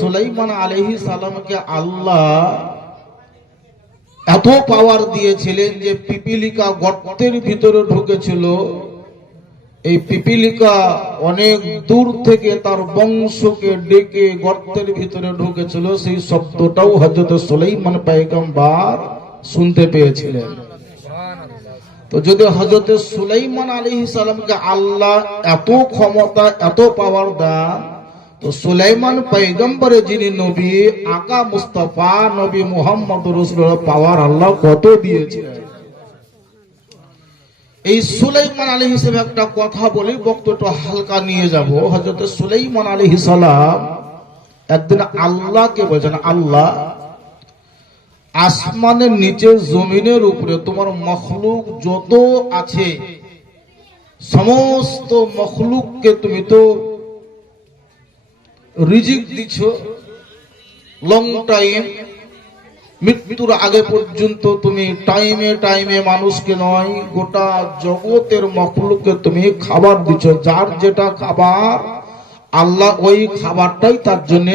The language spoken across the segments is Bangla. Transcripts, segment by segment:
সুলাইমান আলাইহি সালামকে আল্লাহ এত পাওয়ার দিয়েছিলেন যে পিপিলিকা গর্তের ভিতরে ঢুকেছিল। এই পিপিলিকা অনেক দূর থেকে তার বংশকে ডেকে গর্তের ভিতরে ঢুকেছিল। সেই শব্দটাও হজরত সুলাইমান পায়গম্বার শুনতে পেয়েছিলেন। তো যদি হজরত সুলাইমান আলী সালামকে আল্লাহ এত ক্ষমতা, এত পাওয়ার দেন তো সুলাইমান পৈগম্বরে যিনি নবী, আকা মুস্তফা, নবী মোহাম্মদ রসুল পাওয়ার আল্লাহ কত দিয়েছিলেন এই সুলাইমান আলী হিসেবে একটা কথা বলি, বক্তব্যটা হালকা নিয়ে যাব। হজরত সুলাইমান আলী সালাম একদিন আল্লাহকে বলছেন, আল্লাহ, আসমানের নিচে জমিনের উপরে তোমার মখলুক যত আছে, সমস্ত মখলুককে তুমি তো রিজিক দিছ লং টাইম মৃত্যুর আগে পর্যন্ত তুমি টাইমে টাইমে মানুষকে নয়, গোটা জগতের মখলুককে তুমি খাবার দিচ্ছ যার যেটা খাবার, আল্লাহ ওই খাবারটাই তার জন্য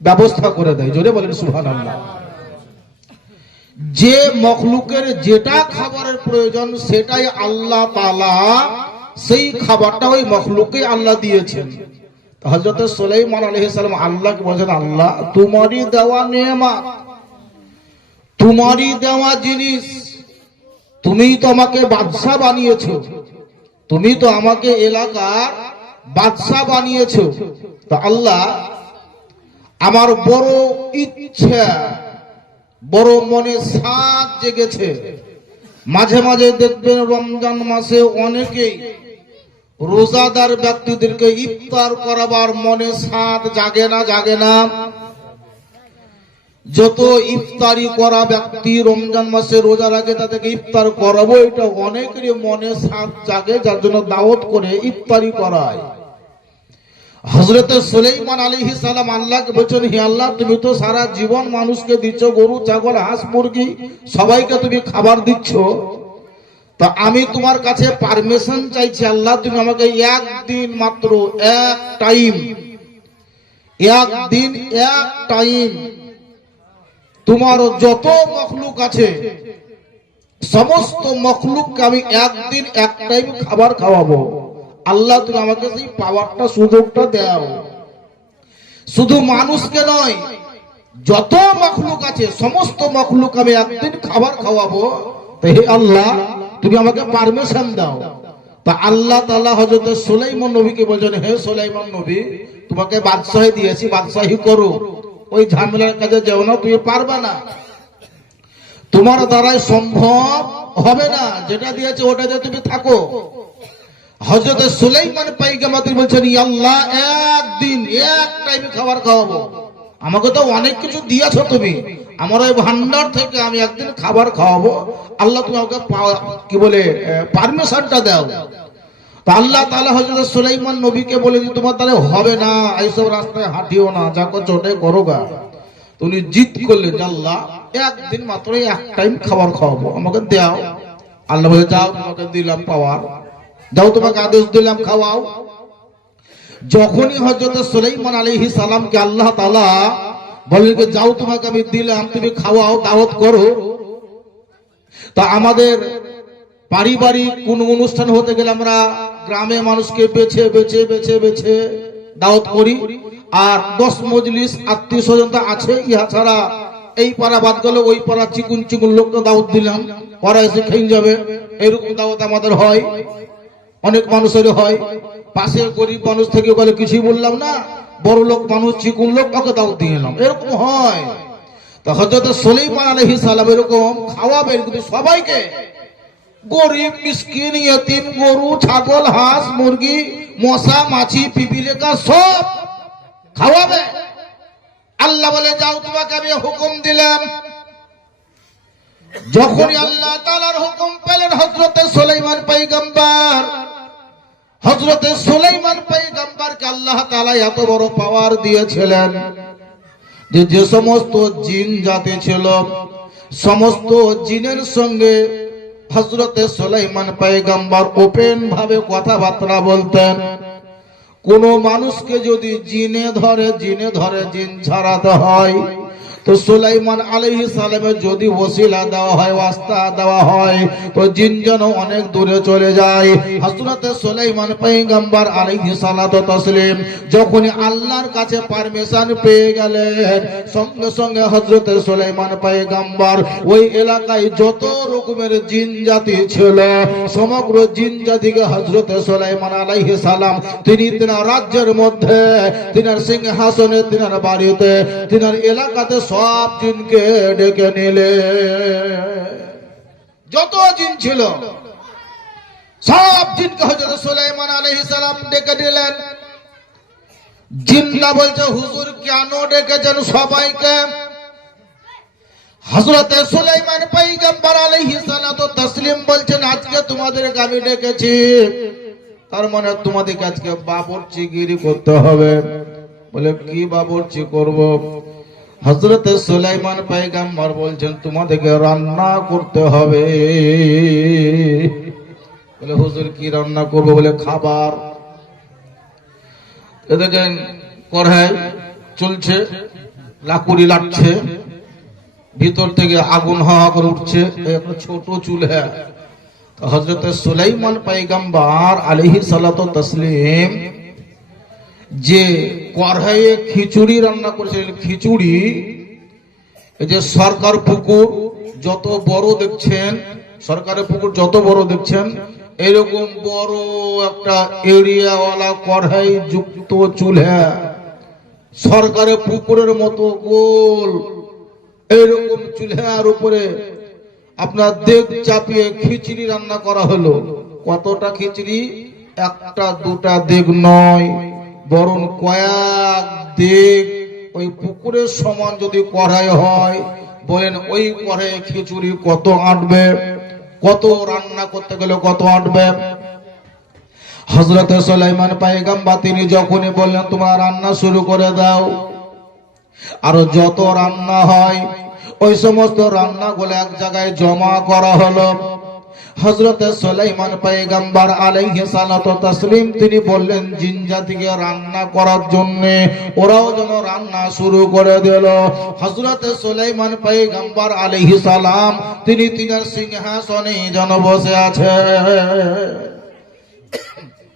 ব্যবস্থা করে দেয়। জোরে বলেন সুহান আল্লাহ যে মখলুকের যেটা খাবারের প্রয়োজন, সেটাই আল্লাহ তালা সেই খাবারটা ওই মখলুকে আল্লাহ দিয়েছেন। হজরত সুলাইমান আলহিসাম আল্লাহকে বলছেন, আল্লাহ, তোমারই দেওয়া নেমা তোমারই দেওয়া জিনিস, তুমি তো আমাকে বাদশাহ বানিয়েছ, তুমি তো আমাকে এলাকার বাদশাহ বানিয়েছ। তো আল্লাহ, আমার বড় ইচ্ছা, বড় মনে সাত জেগেছে। মাঝে মাঝে দেখবেন রমজান মাসে অনেকেই রোজাদার ব্যক্তিদেরকে ইফতার করাবার মনে সাত জাগে না জাগে না। যত ইফতারি করা ব্যক্তি রমজান মাসে রোজা রাখে, তাদেরকে ইফতার করাবো, এটা অনেকেরই মনে সাত জাগে, যার জন্য দাওয়াত করে ইফতারি করায়। হজরত সুলাইমান আলী সালাম আল্লাহকে বলছেন, হে আল্লাহ, তুমি তো সারা জীবন মানুষকে দিচ্ছ, গরু, ছাগল, হাঁস, মুরগি, সবাইকে তুমি খাবার দিচ্ছ। তা আমি তোমার কাছে পারমিশন চাইছি, আল্লাহ, তুমি আমাকে একদিন মাত্র এক টাইম একদিন এক টাইম তোমার যত মখলুক আছে, সমস্ত মখলুককে আমি একদিন এক টাইম খাবার খাওয়াবো। আল্লাহ, তুমি আমাকে সেই পাওয়ারটা সুযোগটা দাও। শুধু মানুষকে নয়, যত মখলুক আছে, সমস্ত মখলুক আমি একদিন খাবার খাওয়াবো। আল্লাহ তুমি আমাকে পারমিশন দাও। তা আল্লাহ তাআলা হযরত সুলাইমান নবীকে বলছেন, হে সোলাইমন নবী, তোমাকে বাদশাহী দিয়েছি, বাদশাহী করো। ওই ঝামেলার কাজে যেও না, তুমি পারবে না। তোমার দ্বারাই সম্ভব হবে না। যেটা দিয়েছে ওটাতে তুমি থাকো। হজরত সুলাইমান পাইগামাতি বলছেন "ই আল্লাহ একদিন, এক টাইমে খাবার খাওয়াবো। আমাকে তো অনেক কিছু দিয়েছ তুমি। আমার ওই ভান্ডার থেকে আমি একদিন খাবার খাওয়াবো। আল্লাহ তুমি আমাকে কি বলে পারমিশনটা দাও। তা আল্লাহ তাআলা হযরত সুলাইমান নবীকে বলে যে তোমার তাহলে হবে না। এইসব রাস্তায় হাঁটিও না। যা করছ ওটাই করো গা। তো উনি জিদ করলেন আল্লাহ, একদিন মাত্র এক টাইম খাবার খাওয়াবো। আমাকে দাও। আল্লাহ বলে, যাও, তোমাকে দিলাম পাওয়ার। যাও, তোমাকে আদেশ দিলাম খাওয়াও। যখনই হজরত সুলাইমান আলাইহিস সালামকে আল্লাহ তাআলা বললেন যে, যাও তোমাকে আমি দিলাম, তুমি খাওয়াও, দাওয়াত করো। তা আমাদের পারিবারিক কোন অনুষ্ঠান হতে গেলে আমরা গ্রামে মানুষকে বেছে বেছে বেছে বেছে দাওয়াত করি। আর দশ মজলিস আত্মীয় স্বজন আছে, ইহা ছাড়া এই পাড়া বাদ গেলে, ওই পাড়া চিকুন চিকুন লোককে দাওয়াত দিলাম। ওরা এসে খেয়ে যাবে, এরকম দাওয়াত আমাদের হয়। অনেক মানুষের হয়। পাশের গরিব মানুষ থেকে বলে, কিছুই বললাম না। বড় লোক মানুষ চিকুন লোক ওকে দাওয়াত দিয়ে এলাম। এরকম হয়। তো হজরত সলিমান আলহি সালাম এরকম খাওয়াবেন কিন্তু সবাইকে গরিব, মিসকিন ইয়তিম গরু, ছাগল, হাঁস, মুরগি, মশা, মাছি পিপিলেকা সব খাওয়াবে আল্লাহ বলে, যাও, তোমাকে আমি হুকুম দিলাম। যখনই আল্লাহ তাআলার হুকুম পেলেন হযরতে সুলাইমান পয়গম্বর হযরতে সুলাইমান পয়গম্বরকে আল্লাহ তালা এত বড় পাওয়ার দিয়েছিলেন যে যে সমস্ত জিন জাতি ছিল, সমস্ত জিনের সঙ্গে হজরতে সুলাইমান পয়গম্বর ওপেন ভাবে কথাবার্তা বলতেন। কোন মানুষকে যদি জিনে ধরে জিনে ধরে জিন ছাড়াতে হয় তো সুলাইমান আলাইহিস সালামের যদি ওসিলা দেওয়া হয়, ওয়াস্তা দেওয়া হয়, তো জিন যেন অনেক দূরে চলে যায়। হযরতে সুলাইমান পয়গম্বর আলাইহিস সালাতু তাসলিম যখনই আল্লাহর কাছে পারমিশন পেয়ে গেলেন, সঙ্গে সঙ্গে হযরতে সুলাইমান পয়গম্বর ওই এলাকায় যত রকমের জিন জাতি ছিল, সমগ্র জিন জাতিকে হজরতে সুলাইমান আলাইহিস সালাম, তিনি তিনার রাজ্যের মধ্যে, তিনার সিংহাসনে, তিনার বাড়িতে, তিনার এলাকাতে সব জিনকে ডেকে নিলে। যত জিন ছিল, সব জিনকে হযরত সুলাইমান আলাইহিস সালাম ডেকে নিলেন। জিন্না বলছে, হুজুর, কেন ডেকেছেন সবাইকে? হযরতে সুলাইমান পয়গম্বর আলাইহিস সালাতু তাসলিম বলছেন, আজকে তোমাদেরকে আমি ডেকেছি। তার মানে তোমাদেরকে আজকে বাবরচিগিরি করতে হবে। বলে, কি বাবরচি করব? হযরতে সুলাইমান পয়গম্বর বলছেন, তোমাদেরকে রান্না করতে হবে। বলে, হুজুর, কি রান্না করব? বলে, খাবার। এ দেখেন কড়াই চলছে, লাকুড়ি লাগছে ভিতর থেকে আগুন হাওয়া করে উঠছে একটা ছোট চুলহা হজরত সুলাইমান পাইগাম্বার আলহি সালাত তসলিম যে কড়াইয়ে খিচুড়ি রান্না করেছিলেন। খিচুড়ি যে সরকার পুকুর, যত বড় দেখছেন সরকারের পুকুর যত বড় দেখছেন, এরকম বড় একটা এরিয়াওয়ালা কড়াই যুক্ত চুলহা সরকারের পুকুরের মতো গোল এইরকম চুলহার উপরে আপনার দেগ চাপিয়ে খিচড়ি রান্না করা হলো। কতটা খিচড়ি? একটা, দুটা দেগ নয়। বরং কয়েক দেগ ওই পুকুরের সমান যদি কড়াই হয়, বলেন ওই কড়াই খিচুড়ি কত আটবে? কত রান্না করতে গেলে কত আটবে? হজরত সুলাইমান পাইগাম্বা তিনি যখনই বললেন, তোমার রান্না শুরু করে দাও। আর যত রান্না হয়, ওই সমস্ত রান্নাগুলো এক জায়গায় জমা করা হলো। হজরতে সুলাইমান পয়গম্বর আলাইহি সালাতু তাসলিম, তিনি বললেন, জিন জাতিকে রান্না করার জন্য ওরাও যেন রান্না শুরু করে দিল। হজরতে সুলাইমান পয়গম্বর আলাইহি সালাম, তিনি তিনার সিংহাসনে যেন বসে আছে।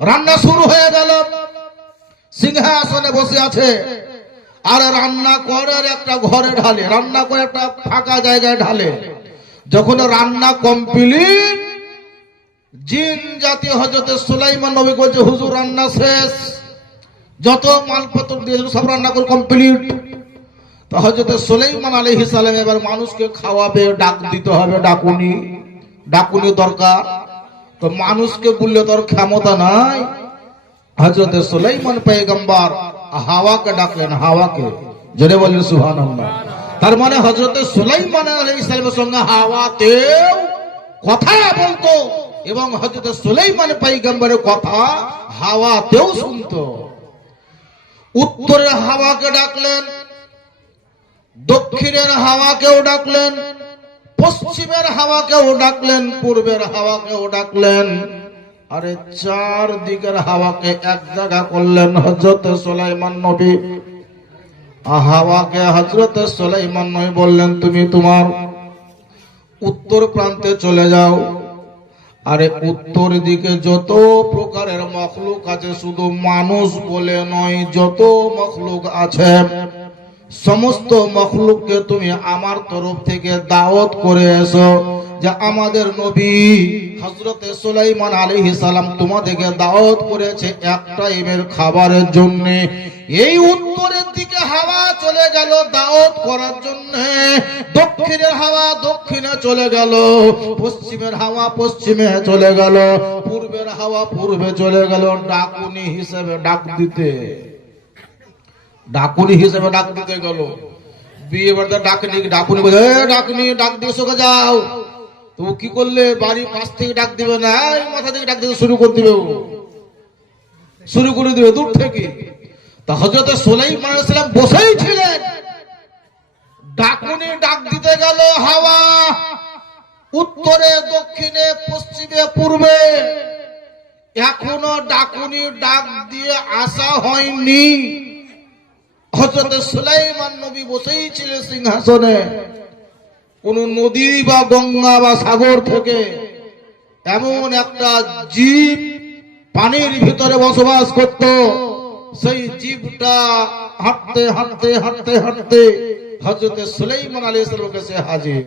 রান্না শুরু হয়ে গেল। সিংহাসনে বসে আছে। আর রান্না করার একটা ঘরে ঢালে, রান্না করে একটা ফাঁকা জায়গায় ঢালে। যখন রান্না কমপ্লিট, জিন জাতি হজরত সুলাইমান নবী বলছে হুজুর, রান্না শেষ। যত মালপত্র দিয়েছিল সব রান্না করে কমপ্লিট। তো সুলাইমান আলাইহিস সালাম এবার মানুষকে খাওয়াবে, ডাক দিতে হবে, ডাকুনি। ডাকুনি দরকার। তো মানুষকে বললে তোর ক্ষমতা নাই। হজরত সুলাইমান পয়গম্বর হাওয়াকে ডাকলেন, হাওয়াকে। জোরে বলেন সুবহানাল্লাহ। তার মানে হজরত সুলাইমান সঙ্গে হাওয়াতেও কথা বলতো এবং হজরত সুলাইমান পয়গম্বরের কথা হাওয়াতেও শুনতো। উত্তরের হাওয়াকে ডাকলেন, দক্ষিণের হাওয়াকেও ডাকলেন, পশ্চিমের হাওয়াকেও ডাকলেন, পূর্বের হাওয়াকেও ডাকলেন। আরে চার দিকের হাওয়াকে এক জায়গা করলেন হজরত সোলাইমান নবী। হাওয়াকে হজরত সোলাইমান নয় বললেন, তুমি তোমার উত্তর প্রান্তে চলে যাও। আরে উত্তর দিকে যত প্রকারের মখলুক আছে, শুধু মানুষ বলে নয়, যত মখলুক আছে সমস্ত মখলুককে তুমি আমার তরফ থেকে দাওয়াত করে এসো যে আমাদের নবী হজরতে সুলাইমান আলাইহিস সালাম তোমাদেরকে দাওয়াত করেছে এক টাইমের খাবারের জন্য। এই উত্তরের দিকে হাওয়া চলে গেল দাওয়াত করার জন্য। দক্ষিণের হাওয়া দক্ষিণে চলে গেল, পশ্চিমের হাওয়া পশ্চিমে চলে গেল, পূর্বের হাওয়া পূর্বে চলে গেল, ডাকুনি হিসেবে ডাক দিতে। ডাকুনি হিসেবে ডাক দিতে গেল। বিয়ে বাড়িতে ডাকনি ডাকুনি বলে "এ, ডাকনি ডাক দিয়ে সোকে যাও। তো কি করলে? বাড়ি পাশ থেকে ডাক দিবে না মাথা থেকে ডাক দিতে শুরু করে দিবে শুরু করে দিবে দূর থেকে। তা হজরত সোলাইমান সালাম বসেই ছিলেন। ডাকুনি ডাক দিতে গেল হাওয়া উত্তরে দক্ষিণে পশ্চিমে পূর্বে। এখনও ডাকুনি ডাক দিয়ে আসা হয়নি। হজরত সুলাইমান নবী বসেই ছিলেন সিংহাসনে। কোন নদী বা গঙ্গা বা সাগর থেকে এমন একটা জীব পানির ভিতরে বসবাস করত। সেই জীবটা হাঁটতে হাঁটতে হাঁটতে হাঁটতে হজরতে সুলাইমান আলী সে হাজির